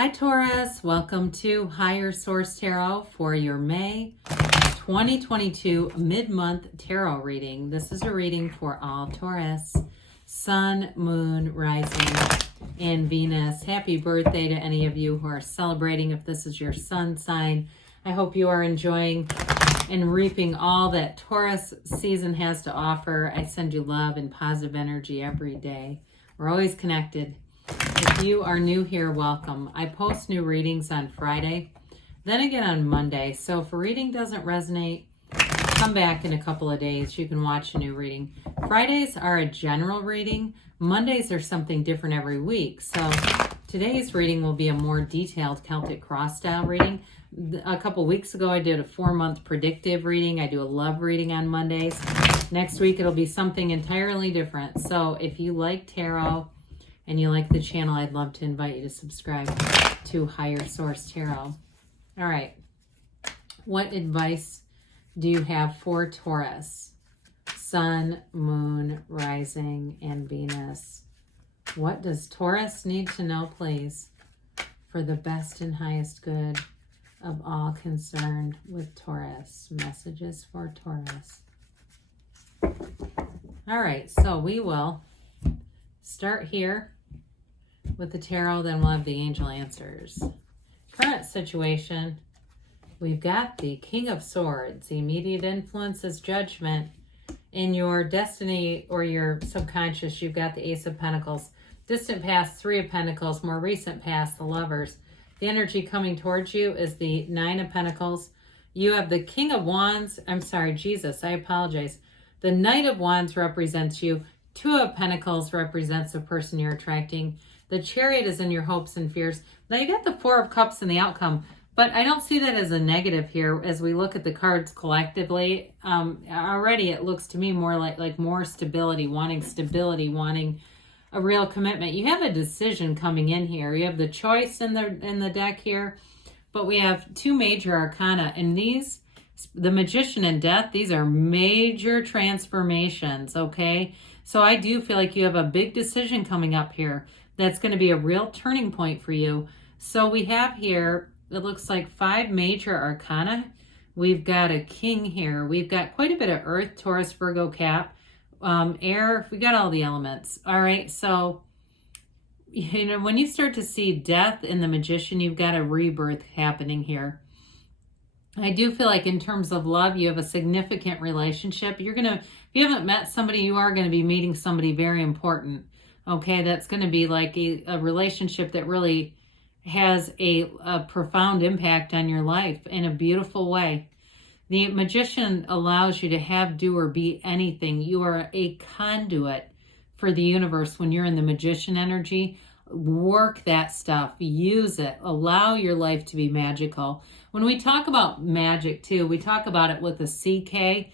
Hi Taurus, welcome to Higher Source Tarot for your May 2022 mid-month tarot reading. This is a reading for all Taurus, Sun, Moon, Rising, and Venus. Happy birthday to any of you who are celebrating if this is your sun sign. I hope you are enjoying and reaping all that Taurus season has to offer. I send you love and positive energy every day. We're always connected. If you are new here, welcome. I post new readings on Friday, then again on Monday. So if a reading doesn't resonate, come back in a couple of days. You can watch a new reading. Fridays are a general reading. Mondays are something different every week. So today's reading will be a more detailed Celtic cross style reading. A couple weeks ago, I did a 4-month predictive reading. I do a love reading on Mondays. Next week, it'll be something entirely different. So if you like tarot, and you like the channel, I'd love to invite you to subscribe to Higher Source Tarot. All right. What advice do you have for Taurus? Sun, Moon, Rising, and Venus. What does Taurus need to know, please, for the best and highest good of all concerned with Taurus? Messages for Taurus. All right, so we will start here with the tarot, then we'll have the angel answers. Current situation, we've got the King of Swords. The immediate influence is judgment. In your destiny or your subconscious, you've got the Ace of Pentacles. Distant past, 3 of Pentacles. More recent past, the Lovers. The energy coming towards you is the 9 of Pentacles. You have the King of Wands. I'm sorry, Jesus, I apologize. The Knight of Wands represents you. 2 of Pentacles represents the person you're attracting. The Chariot is in your hopes and fears. Now you got the 4 of Cups in the outcome, but I don't see that as a negative here as we look at the cards collectively. Already it looks to me more like more stability, wanting a real commitment. You have a decision coming in here. You have the Choice in the deck here, but we have 2 major arcana, and these, the Magician and Death, these are major transformations, okay? So I do feel like you have a big decision coming up here. That's going to be a real turning point for you. So we have here, it looks like 5 major arcana. We've got a king here. We've got quite a bit of earth, Taurus, Virgo, Cap, air. We got all the elements. All right. So, you know, when you start to see death in the Magician, you've got a rebirth happening here. I do feel like in terms of love, you have a significant relationship. If you haven't met somebody, you are going to be meeting somebody very important. Okay, that's going to be like a relationship that really has a profound impact on your life in a beautiful way. The Magician allows you to have, do, or be anything. You are a conduit for the universe when you're in the Magician energy. Work that stuff. Use it. Allow your life to be magical. When we talk about magic, too, we talk about it with a CK,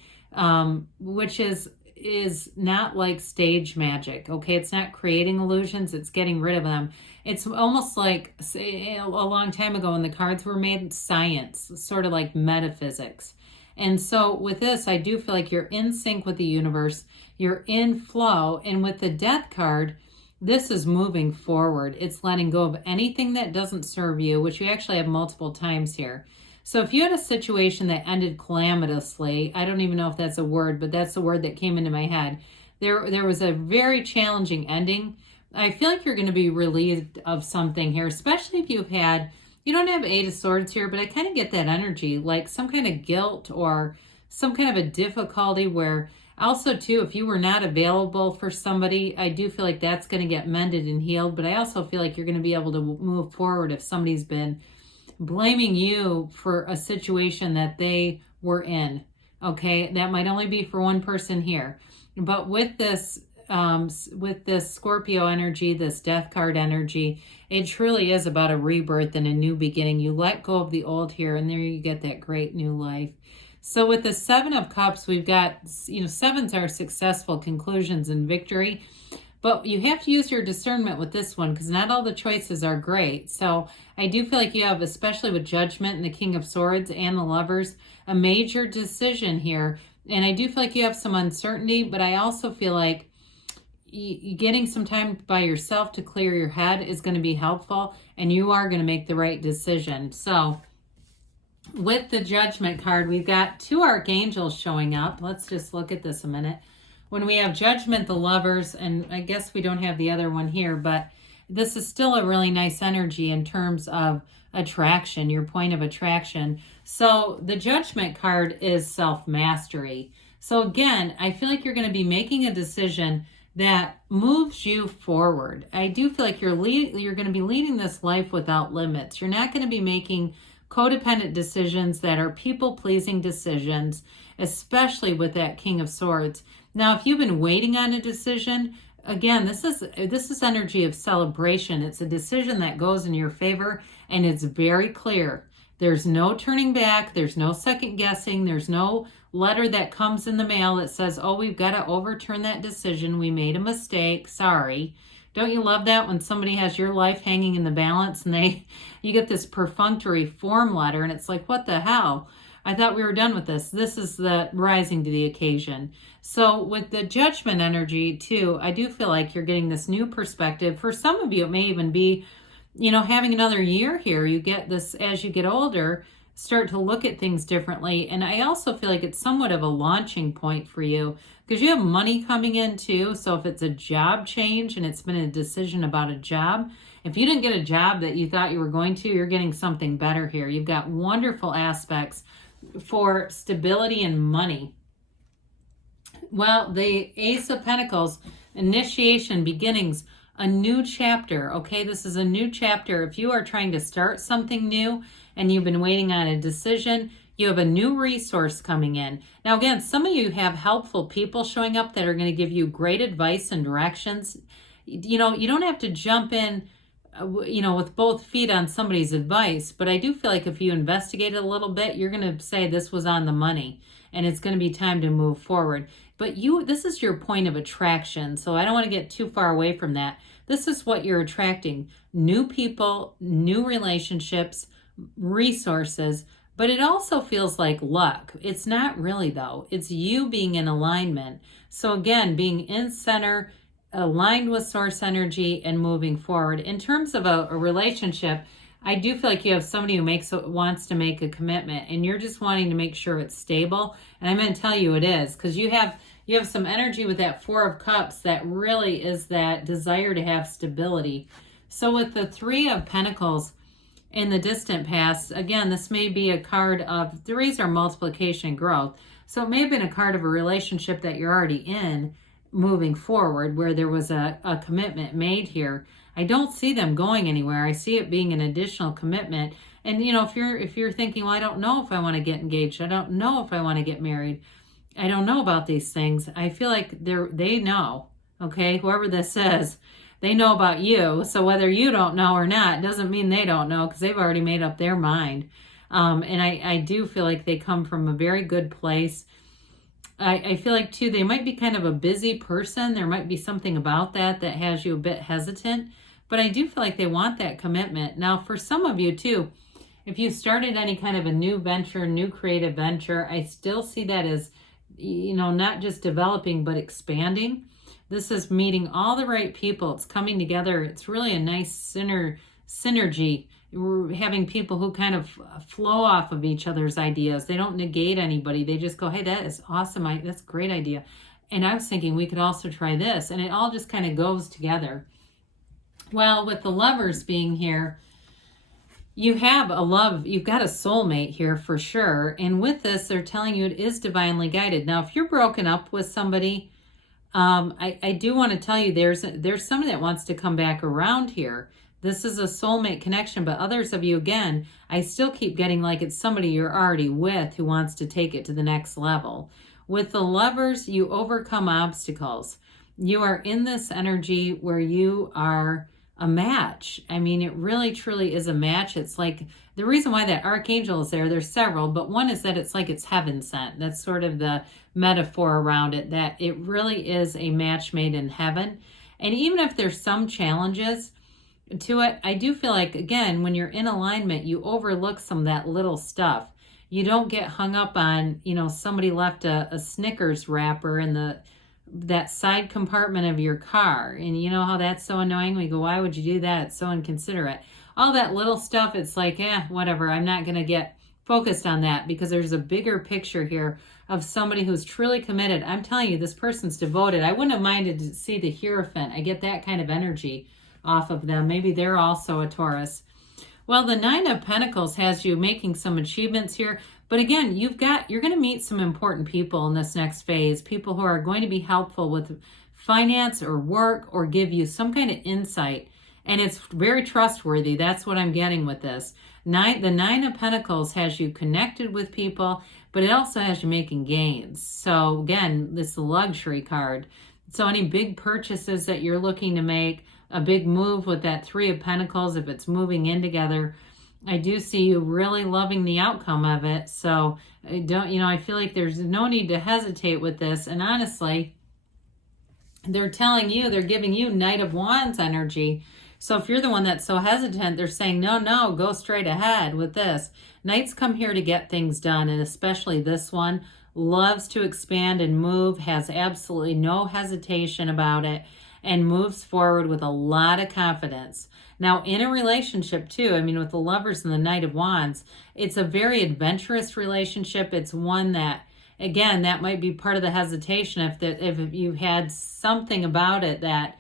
which is not like stage magic, okay? It's not creating illusions, it's getting rid of them. It's almost like, say, a long time ago when the cards were made, science, sort of like metaphysics. And so with this, I do feel like you're in sync with the universe, you're in flow, and with the Death card, this is moving forward. It's letting go of anything that doesn't serve you, which you actually have multiple times here. So if you had a situation that ended calamitously, I don't even know if that's a word, but that's the word that came into my head. There was a very challenging ending. I feel like you're going to be relieved of something here, especially if you don't have 8 of Swords here, but I kind of get that energy, like some kind of guilt or some kind of a difficulty where also too, if you were not available for somebody, I do feel like that's going to get mended and healed, but I also feel like you're going to be able to move forward if somebody's been blaming you for a situation that they were in. Okay, that might only be for one person here, but with this Scorpio energy, this Death card energy, it truly is about a rebirth and a new beginning. You let go of the old here, and there you get that great new life. So with the 7 of Cups, we've got, 7s are successful conclusions and victory. But you have to use your discernment with this one because not all the choices are great. So I do feel like you have, especially with Judgment and the King of Swords and the Lovers, a major decision here. And I do feel like you have some uncertainty, but I also feel like getting some time by yourself to clear your head is going to be helpful, and you are going to make the right decision. So with the Judgment card, we've got 2 archangels showing up. Let's just look at this a minute. When we have Judgment, the Lovers, and I guess we don't have the other one here, but this is still a really nice energy in terms of attraction, your point of attraction. So the Judgment card is self-mastery. So again, I feel like you're going to be making a decision that moves you forward. I do feel like you're going to be leading this life without limits. You're not going to be making codependent decisions that are people-pleasing decisions, especially with that King of Swords. Now, if you've been waiting on a decision, again, this is energy of celebration. It's a decision that goes in your favor, and it's very clear. There's no turning back. There's no second guessing. There's no letter that comes in the mail that says, oh, we've got to overturn that decision. We made a mistake. Sorry. Don't you love that when somebody has your life hanging in the balance and you get this perfunctory form letter and it's like, what the hell? I thought we were done with this. This is the rising to the occasion. So with the Judgment energy too, I do feel like you're getting this new perspective. For some of you, it may even be, having another year here. You get this as you get older, start to look at things differently. And I also feel like it's somewhat of a launching point for you because you have money coming in too. So if it's a job change and it's been a decision about a job, if you didn't get a job that you thought you were going to, you're getting something better here. You've got wonderful aspects for stability and money. Well, the Ace of Pentacles, initiation, beginnings, a new chapter. Okay, this is a new chapter. If you are trying to start something new and you've been waiting on a decision, you have a new resource coming in. Now, again, some of you have helpful people showing up that are going to give you great advice and directions. You don't have to jump in, with both feet on somebody's advice, but I do feel like if you investigate it a little bit, you're going to say this was on the money and it's going to be time to move forward. But this is your point of attraction, so I don't want to get too far away from that. This is what you're attracting: new people, new relationships, resources, but it also feels like luck. It's not really, though. It's you being in alignment. So again, being in center, aligned with source energy, and moving forward. In terms of a relationship, I do feel like you have somebody who wants to make a commitment, and you're just wanting to make sure it's stable. And I'm going to tell you it is, because you have some energy with that Four of Cups that really is that desire to have stability. So with the Three of Pentacles in the distant past, again, this may be a card of, threes are multiplication and growth. So it may have been a card of a relationship that you're already in, moving forward, where there was a commitment made here. I don't see them going anywhere. I see it being an additional commitment. And if you're thinking, well, I don't know if I want to get engaged, I don't know if I want to get married, I don't know about these things, I feel like they know. Okay, whoever this is, they know about you. So whether you don't know or not doesn't mean they don't know, because they've already made up their mind. And I do feel like they come from a very good place. I feel like, too, they might be kind of a busy person. There might be something about that has you a bit hesitant. But I do feel like they want that commitment. Now, for some of you, too, if you started any kind of a new venture, new creative venture, I still see that as, not just developing, but expanding. This is meeting all the right people. It's coming together. It's really a nice synergy. We're having people who kind of flow off of each other's ideas. They don't negate anybody. They just go, hey, that is awesome. That's a great idea. And I was thinking we could also try this. And it all just kind of goes together. Well, with the Lovers being here, you've got a soulmate here for sure. And with this, they're telling you it is divinely guided. Now, if you're broken up with somebody, I do want to tell you there's somebody that wants to come back around here. This is a soulmate connection, but others of you, again, I still keep getting like it's somebody you're already with who wants to take it to the next level. With the Lovers, you overcome obstacles. You are in this energy where you are a match. I mean, it really, truly is a match. It's like, the reason why that archangel is there's several, but one is that it's like it's heaven sent. That's sort of the metaphor around it, that it really is a match made in heaven. And even if there's some challenges to it, I do feel like, again, when you're in alignment, you overlook some of that little stuff. You don't get hung up on, somebody left a Snickers wrapper in the that side compartment of your car. And you know how that's so annoying? We go, why would you do that? It's so inconsiderate. All that little stuff, it's like, whatever. I'm not going to get focused on that because there's a bigger picture here of somebody who's truly committed. I'm telling you, this person's devoted. I wouldn't have minded to see the Hierophant. I get that kind of energy off of them. Maybe they're also a Taurus. Well, the Nine of Pentacles has you making some achievements here. But again, you're going to meet some important people in this next phase, people who are going to be helpful with finance or work or give you some kind of insight. And it's very trustworthy. That's what I'm getting with this. The Nine of Pentacles has you connected with people, but it also has you making gains. So again, this is a luxury card. So any big purchases that you're looking to make, a big move with that Three of Pentacles, if it's moving in together, I do see you really loving the outcome of it. So I feel like there's no need to hesitate with this. And honestly, they're giving you Knight of Wands energy. So if you're the one that's so hesitant, they're saying, no, go straight ahead with this. Knights come here to get things done, and especially this one loves to expand and move, has absolutely no hesitation about it, and moves forward with a lot of confidence. Now, in a relationship too, I mean, with the Lovers and the Knight of Wands, it's a very adventurous relationship. It's one that, again, that might be part of the hesitation if you had something about it that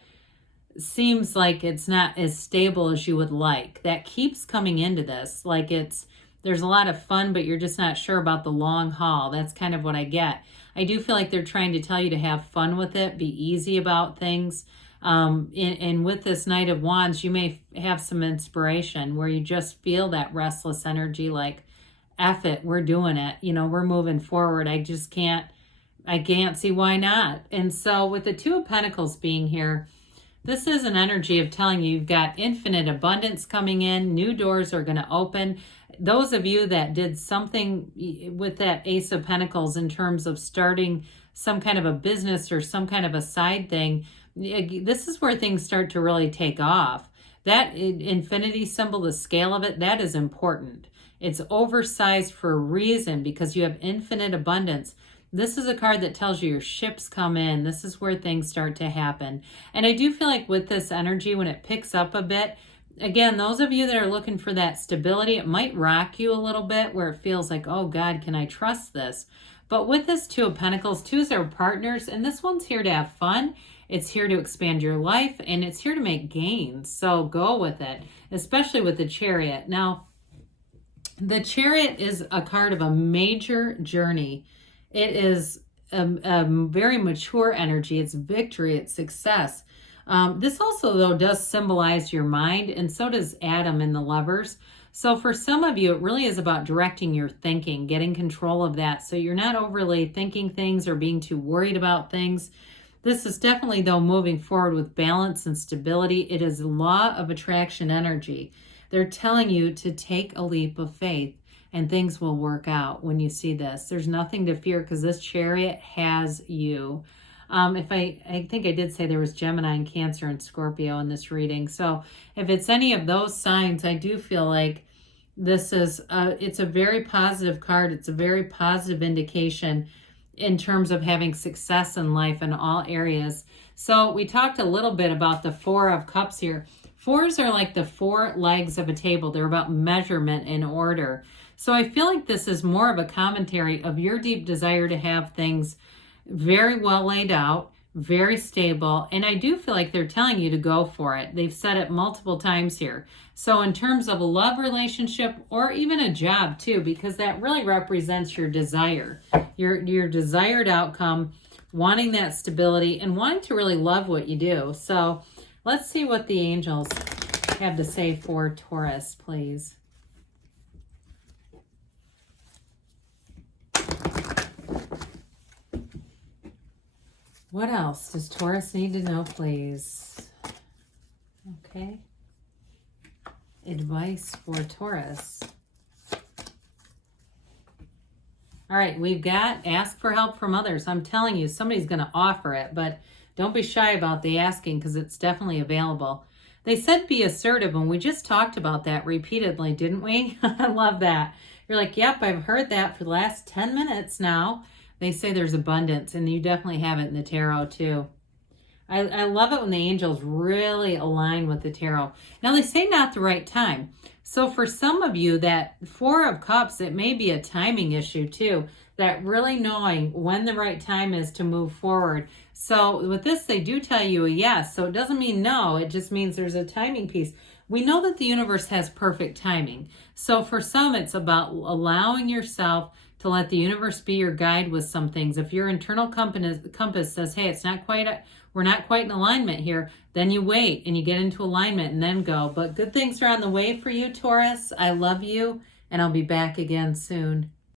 seems like it's not as stable as you would like. That keeps coming into this. Like there's a lot of fun, but you're just not sure about the long haul. That's kind of what I get. I do feel like they're trying to tell you to have fun with it, be easy about things. And with this Knight of Wands, you may have some inspiration where you just feel that restless energy, like, F it, we're doing it. We're moving forward. I can't see why not. And so with the Two of Pentacles being here, this is an energy of telling you you've got infinite abundance coming in. New doors are going to open. Those of you that did something with that Ace of Pentacles in terms of starting some kind of a business or some kind of a side thing, this is where things start to really take off. That infinity symbol, the scale of it, that is important. It's oversized for a reason because you have infinite abundance. This is a card that tells you your ships come in. This is where things start to happen. And I do feel like with this energy, when it picks up a bit, again, those of you that are looking for that stability, it might rock you a little bit where it feels like, oh God, can I trust this? But with this Two of Pentacles, twos are partners, and this one's here to have fun. It's here to expand your life, and it's here to make gains. So go with it, especially with the Chariot. Now, the Chariot is a card of a major journey. It is a very mature energy. It's victory. It's success. This also, though, does symbolize your mind, and so does Adam in the Lovers. So for some of you, it really is about directing your thinking, getting control of that, so you're not overly thinking things or being too worried about things. This is definitely, though, moving forward with balance and stability. It is law of attraction energy. They're telling you to take a leap of faith, and things will work out when you see this. There's nothing to fear because this Chariot has you. I think I did say there was Gemini and Cancer and Scorpio in this reading. So if it's any of those signs, I do feel like this is it's a very positive card. It's a very positive indication in terms of having success in life in all areas. So we talked a little bit about the Four of Cups here. Fours are like the four legs of a table. They're about measurement and order. So I feel like this is more of a commentary of your deep desire to have things very well laid out, very stable. And I do feel like they're telling you to go for it. They've said it multiple times here. So in terms of a love relationship or even a job too, because that really represents your desire, your desired outcome, wanting that stability and wanting to really love what you do. So let's see what the angels have to say for Taurus, please. What else does Taurus need to know, please? Okay. Advice for Taurus. All right, we've got ask for help from others. I'm telling you, somebody's going to offer it, but don't be shy about the asking because it's definitely available. They said be assertive, and we just talked about that repeatedly, didn't we? I love that. You're like, yep, I've heard that for the last 10 minutes now. They say there's abundance, and you definitely have it in the tarot too. I love it when the angels really align with the tarot. Now, they say not the right time. So for some of you, that Four of Cups, it may be a timing issue too. That really knowing when the right time is to move forward. So with this, they do tell you a yes. So it doesn't mean no. It just means there's a timing piece. We know that the universe has perfect timing. So for some, it's about allowing yourself to let the universe be your guide with some things. If your internal compass says, hey, it's not quite, we're not quite in alignment here, then you wait and you get into alignment and then go. But good things are on the way for you, Taurus. I love you, and I'll be back again soon.